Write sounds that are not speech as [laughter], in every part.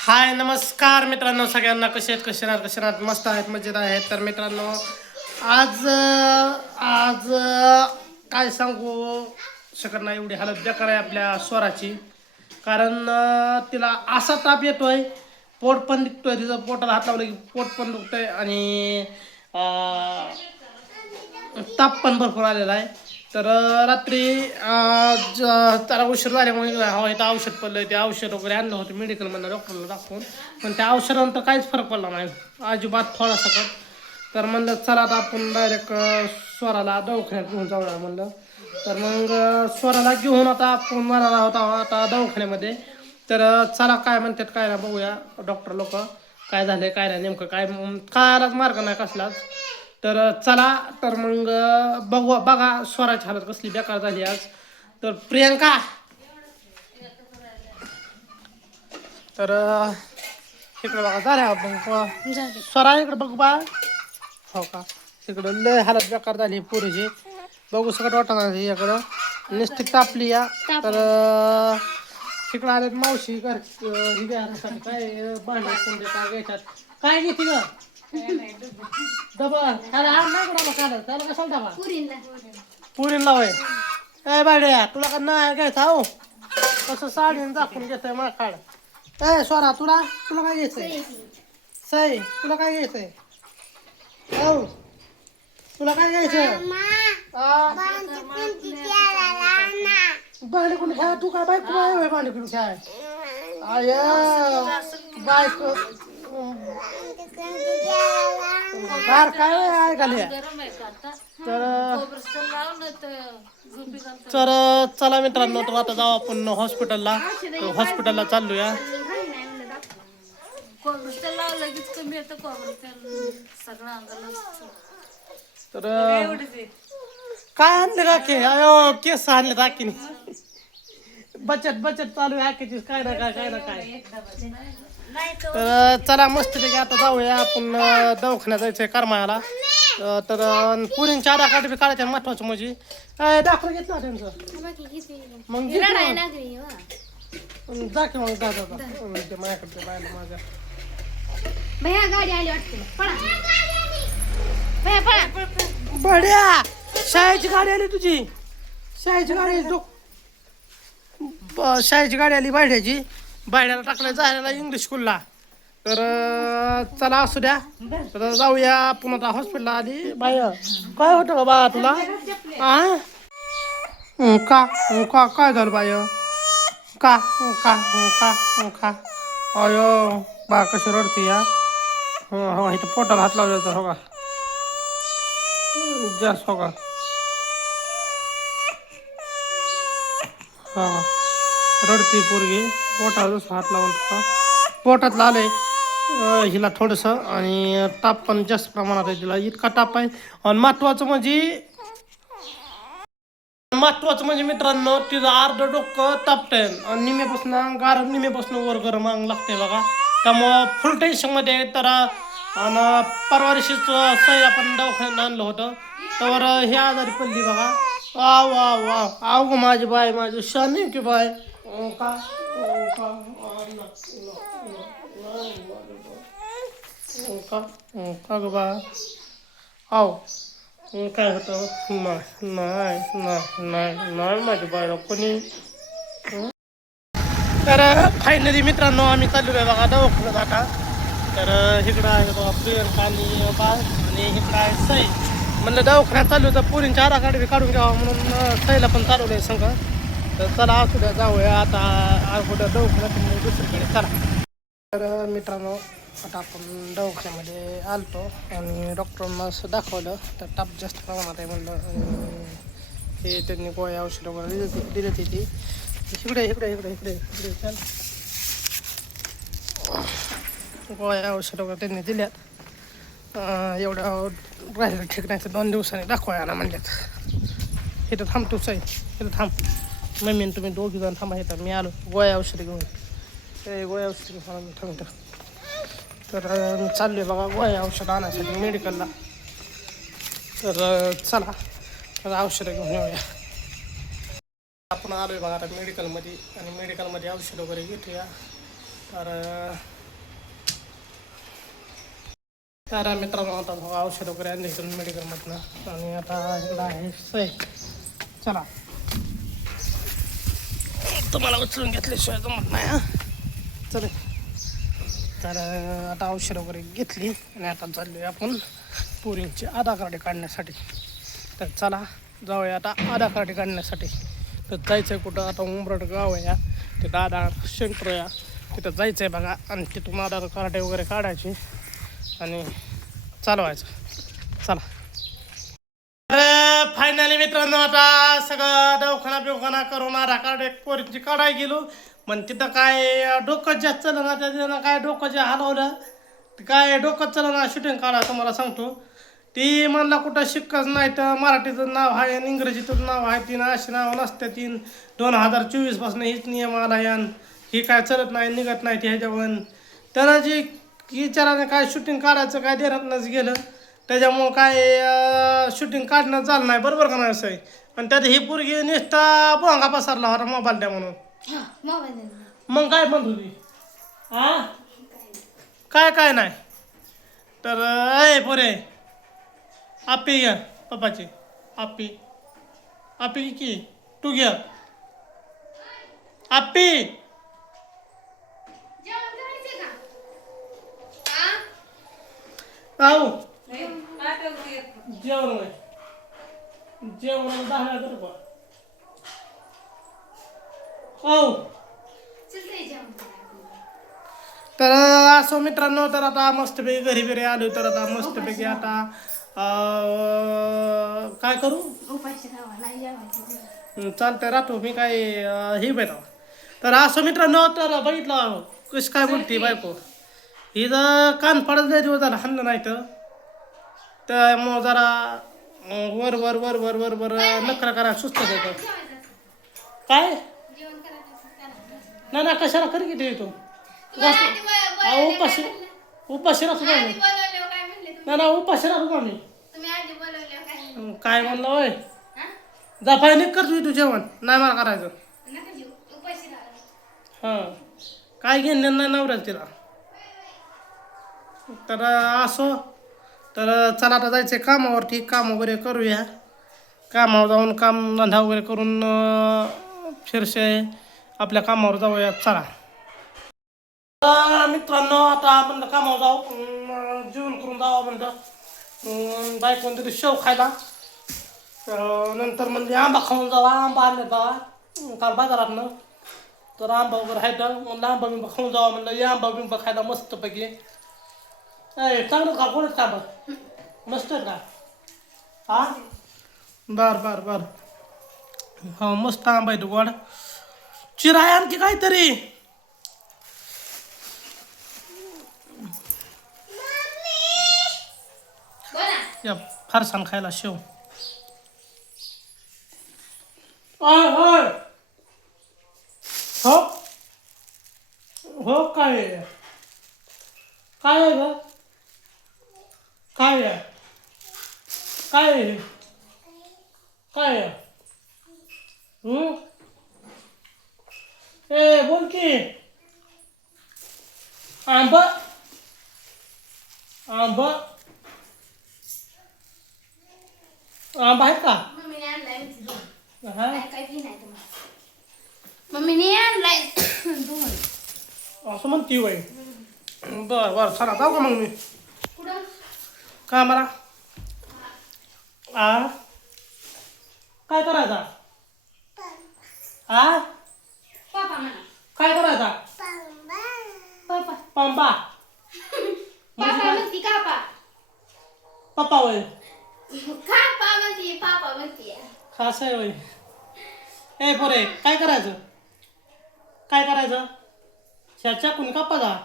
हाय नमस्कार मित्रांनो. सगळ्यांना कसे आहेत कसे राहत कसे राहत? मस्त आहेत मजेत आहेत. तर मित्रांनो आज आज काय सांगू? शकत नाही एवढी हालत बेकार आहे आपल्या स्वराची. कारण तिला असा ताप येतोय पोट पण दुखतोय. तिचं पोटाला हात लावलं की पोट पण दुखतोय आणि ताप पण भरपूर आलेला आहे. तर रात्री ज- त्याला औषध झाल्यामुळे हवा इथं औषध पडलं ते औषध वगैरे आणलं होतं मेडिकलमधनं डॉक्टरला दाखवून. पण त्या औषधानंतर काहीच फरक पडला नाही. अजिबात थोडासा पण तर म्हणलं चला आता आपण डायरेक्ट स्वराला दवाखान्यात घेऊन जाऊया म्हणलं. तर मग स्वराला घेऊन आता आपण मला होता आता दवाखान्यामध्ये. तर चला काय म्हणतात काय ना बघूया. डॉक्टर लोक काय झालंय काय नाही नेमकं काय कळायलाच मार्ग नाही कसलाच. तर चला तर मग बघू बघा स्वराची हालत कसली बेकार झाली आज. तर प्रियंका. तर इकडे बघा झाल्या मग स्वरा इकडे बघ बा. हो का? इकडं लय हालत बेकार झाली पुरीची. बघू सगळं वाटत इकडं नुसती तापली या. तर अं, इकडं आले मावशी घर काय भांडे काय घ्यायच्यात? काय घेते ग डबा त्याला आण नाही डबा काढ त्याला? कशाला डबा पुरीला. होय. ए बाड्या तुला का नाही घ्यायचा हो? कसं साडीने दाखवून घेतोय मला काढ. ए स्वरा तुला? तुला काय घ्यायचंय? सई. तुला काय घ्यायचंय? हो तुला काय घ्यायचं आ, भांडे कुठे खेळा तू काय बायको आहे भांडे कुठे खेळाय आय बायको. बार काय होय आहे खाली? तर तर, चला मित्रांनो, तर आता जाऊ आपण हॉस्पिटलला हॉस्पिटलला सगळं अंगाला तर, काय आणले राखे? अयो, केस आणले राखीने. बचत बचत चालू आहे आखेची काय ना काय काय ना काय. तर चला मस्त पैकी आता जाऊया आपण अं, दवाखान्यात जायचंय करमाळ्याला. अं, तर अं, पुरींच्या आधार कार्ड बी काढायचं महत्वाचं म्हणजे. अं, दाखला घेतला त्यांचं. मग घे की मग. जा की मग जा जा जा. अं, ते माझ्याकडे ते बायला माझ्या. भैया गाडी आली वाटते. पळा. भैया पळा. बड्या शाळेची गाडी आली तुझी. शाळेची गाडी आली शाळेची गाडी आली बायड्याची बायड्याला टाकलं जायला इंग्लिश स्कूलला तर चला असू द्या. तर जाऊया पुन्हा आता हॉस्पिटलला आली बाय काय होतं बाबा बा तुला? हा का? का? काय झालं बाय का? का? का? का? अयो बा कशी रडते या? हो हो इथं पोटाला हात लावला तर हो का? जास्त हो का? हा. रडती पोरगी. पोटाला हात लावून ठेवा. पोटातलं आलंय हिला थोडंसं आणि ताप पण जास्त प्रमाणात आहे तिला. इतका ताप आहे. आणि महत्वाचं म्हणजे महत्वाचं म्हणजे मित्रांनो तिचं अर्ध डोकं तापतंय. आणि निम्यापासून गार निम्यापासून वर गरम अंग लागते बघा. त्यामुळं फुल टेन्शनमध्ये तर आणि परवा दिवशीच सही आपण दवाखान्यात आणलं होतं. तर हे आजारी पडली बघा. वा वा वा आव गं माझी बाय माझी शानी की बाय अं, का अं, बा काय होतं नाही नाही नाही नाही नाही माझ्या बायला कोणी तर फायनली मित्रांनो आम्ही चाललो आहे बघा दवाखान्यात आता तर इकडं आहे बघा प्रियंका आणि बाळ आणि इकडं आहे सई म्हणलं दवाखान्यात चालू तर पुरींच्या आरा कार्ड काढून घ्यावा म्हणून सईला पण चालवलं आहे संघ तर चला असू द्या जाऊया आता. अगोदर दवाखान्यात दुसरीकडे चला. तर मित्रांनो आता आपण दवाखान्यामध्ये आलतो आणि डॉक्टरांना असं दाखवलं तर ताप जास्त प्रमाणात आहे म्हणलं. हे त्यांनी गोळ्या औषधं वगैरे दिली दिली होती इकडे इकडे इकडे इकडे इकडे चल. गोळ्या औषधं वगैरे त्यांनी दिल्यात. एवढं राहिलं ठीक नाही तर दोन दिवसांनी दाखवाया ना म्हणल्यात. इथं थांब आहे सई इथं थांब. मम्मी आणि तुम्ही दोघी जण थांबा येतात मी आलो. गोळ्या औषधं घेऊन ते गोळ्या औषधी घेऊन आलो थांब तर अं, चाललोय बघा गोळ्या औषधं आणायसाठी मेडिकलला तर चला तर औषधं घेऊन येऊया. आपण आलोय बघा आता मेडिकलमध्ये आणि मेडिकलमध्ये औषध वगैरे घेतोया. तर तर मित्रांनो आता भाऊ औषध वगैरे आणले इथून मेडिकलमधनं आणि आता इकडं आहे चला. तुम्हाला उचलून घेतल्याशिवाय जमत नाही हां. चल. तर आता औषध वगैरे घेतली आणि आता चाललोय आपण पोरींची आधार कार्ड काढण्यासाठी. तर चला जाऊया आता आधार कार्ड काढण्यासाठी. तर जायचं आहे कुठं? आता उमरड गाव आहे या. तिथं आधार सेंटर या. तिथं जायचं आहे बघा. आणि तिथून आधार कार्ड वगैरे काढायची. आणि चालवायचं. चला. तर फायनली मित्रांनो आता सगळं दवाखाना बिवखाना करून आधार कार्ड एक पोरींची काढायला गेलो. पण तिथं काय डोकं जास्त चलं ना त्याच्यानं काय डोकं जे हलवलं ते काय डोकं चलं ना शूटिंग काढा तुम्हाला सांगतो. ती म्हणला कुठं शिक्कच नाही तर मराठीचं नाव आहे आणि इंग्रजीचं नाव आहे तीन अशी नाव नसते तीन. दोन हजार चोवीसपासून हीच नियम आला यान ही काय चलत नाही निघत नाही ह्याच्यावर त्यानं जी विचाराने काय शूटिंग काढायचं काय देण्यातनंच गेलं. त्याच्यामुळं काय शूटिंग काढणं झालं नाही. बरोबर का नाही असं आहे आणि त्यात ही पोरगी नुसता बोंगा पसरला होता मोबाईल द्या म्हणून. हा, मोबाईल दे ना. मग काय म्हणत होती? हा? काय काय नाही. तर अय पोरे आपी घ्या पप्पाची. आपी. आपी की? तू घ्या. आपी! जेवण का? राहू. जेवण जेवण दहा वेळा करू का हो चल रे जेवण करायला. तर असो मित्रांनो तर आता मस्तपैकी घरी बिरी आलो तर आता मस्तपैकी आता अं, काय करू? चालतंय राहतो मी काय हे बेटा तर असं मित्रांनो तर बघितलं कस काय बोलते बायको. ही जर कान पडत नाही दिवस झाला हल्लं नाही तर. तर मग जरा वर वर वर वर वर वर नखरा करा सुस्त देतो काय? ना ना कशाला? कर किती येतो उपाशी उपाशी राहतो ना ना उपाशी राहतो आम्ही काय म्हणलं होय? जफाय निघ कर तू जेवण. नाही मला करायचं. हां. काय घेणं नाही नवऱ्याला तिला. तर असो तर चला आता जायचं आहे कामावरती काम वगैरे करूया. कामावर जाऊन काम धंदा वगैरे करून फिरशे आपल्या कामावर जाऊया चला. तर मित्रांनो आता आपण कामावर जाऊ. जेवण करून जावं म्हणलं. बाईक बायकोन शेव खायला. नंतर म्हणजे आंबा खाऊन जावा. आंबा आणले बाबा काल बाजारातनं. तर आंबा वगैरे आहे तर म्हणलं आंबा बिंबा खाऊन जावा म्हणलं. या आंबा बिंबा खायला मस्तपैकी. ए चांगलं का कोणच का बरं मस्त आहे का हा? बर बर बर. हो मस्त आंबा आहे तो गोड. चिरा आहे आणखी काहीतरी. बोला. या फरसाण खायला शेव. हो? हो काय? काय आहे ग? काय काय काय? ए बोल की. आंब? आंब? आंबा आहेत का? मम्मीने आणलाय [coughs] दोन. असं म्हणती वय बर बर चला जाऊ का मग मी? का मला आ? काय करायचा? आ? काय करायचा? पापा कापा. पप्पा वय कापा म्हणती पापा म्हणती. खास आहे वय ए पोरे काय करायचं? काय करायचं? ह्याच्या कुणी कापायचा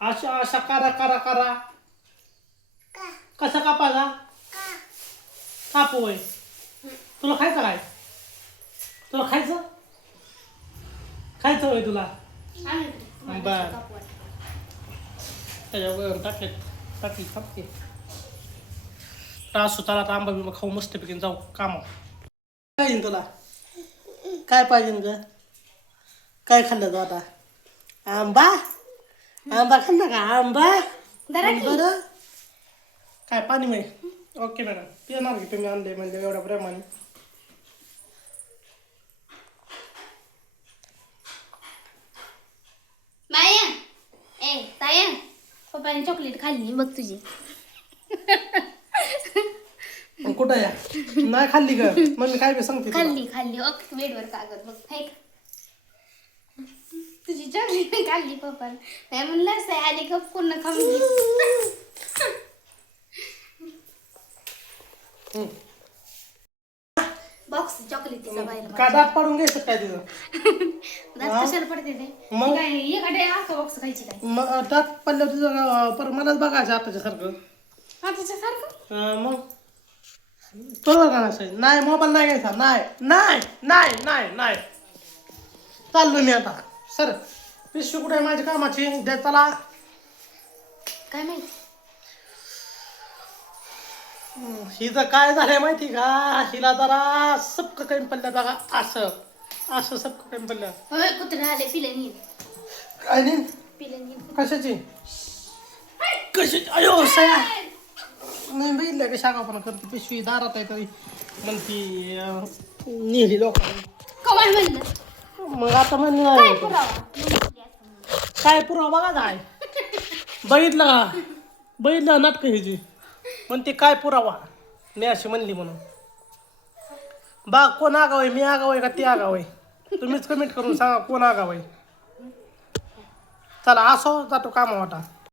अशा अशा करा करा करा. कसा कापायचा? कापू वय तुला खायचं काय? तुला खायचं? खायचं वय तुला? बर. त्याच्यावर टाकले टाकली खापते टास होता आता आंबा बिंबा खाऊ मस्त पैकी जाऊ कामा काय पाहिजे तुला? काय पाहिजे ग काय खाल्लं तू आता? आंबा? आंबा खाल्ला का? आंबा. बरं? काय पाणी माही ओके मॅडम. पिणार की तुम्ही आणले म्हणजे एवढ्या प्रेमाने माया! ए ताया पप्पाने चॉकलेट खाल्ली बघ तुझी. मग कुठं या? नाही खाल्ली का मम्मी काय बी सांगते तुला. खाल्ली खाल्ली. ओक बेडवर कागद बघ हाय का? तुझी चॉकलेट खाल्ली पप्पा नाही म्हणलं असं आली का पूर्ण खाऊन घे. हम्म. बॉक्स चॉकलेटीचा बायला काय दात पाडून घ्यायचं काय तिथं [laughs] दात कशाला पडते ते? मग? काय एखाद्या अख्खा बॉक्स खायची काय? मग अं, दात पडल्यावर तुझं पर मलाच बघायचं आताच्या सारखं. हा तुझ्यासारखं अं, मग? तुला असं नाही मोबाईल नाही घ्यायचा. नाही नाही नाही नाही नाही. चाललो मी आता. सर पिशवी कुठे आहे? माझ्या कामाची. द्या चला. काय माहिती? हिचं काय झालंय माहिती का? हिला जरा सबक कमी पडलं बघा असं. असं सबक कमी पडलं. होय कुत्रे आले पिले नील काय नाही पिले नील कशाची? कशाची अयो सया. नाही बघितलं का शाखापणा करते पिशवी दारात आहे तरी. म्हणती नेली लोकांनी. कमाल म्हणलं? मग आता म्हणली काय नाही काय पुरावा बघा काय बघितलं का? बघितलं नाटक पण म्हणते काय पुरावा? मी अशी म्हणली म्हणून. बा कोण आगाव आहे? मी आगाव आहे का ते आगाव आहे? तुम्हीच कमेंट करून सांगा कोण आगाव आहे. चला असो जातो कामा वाटा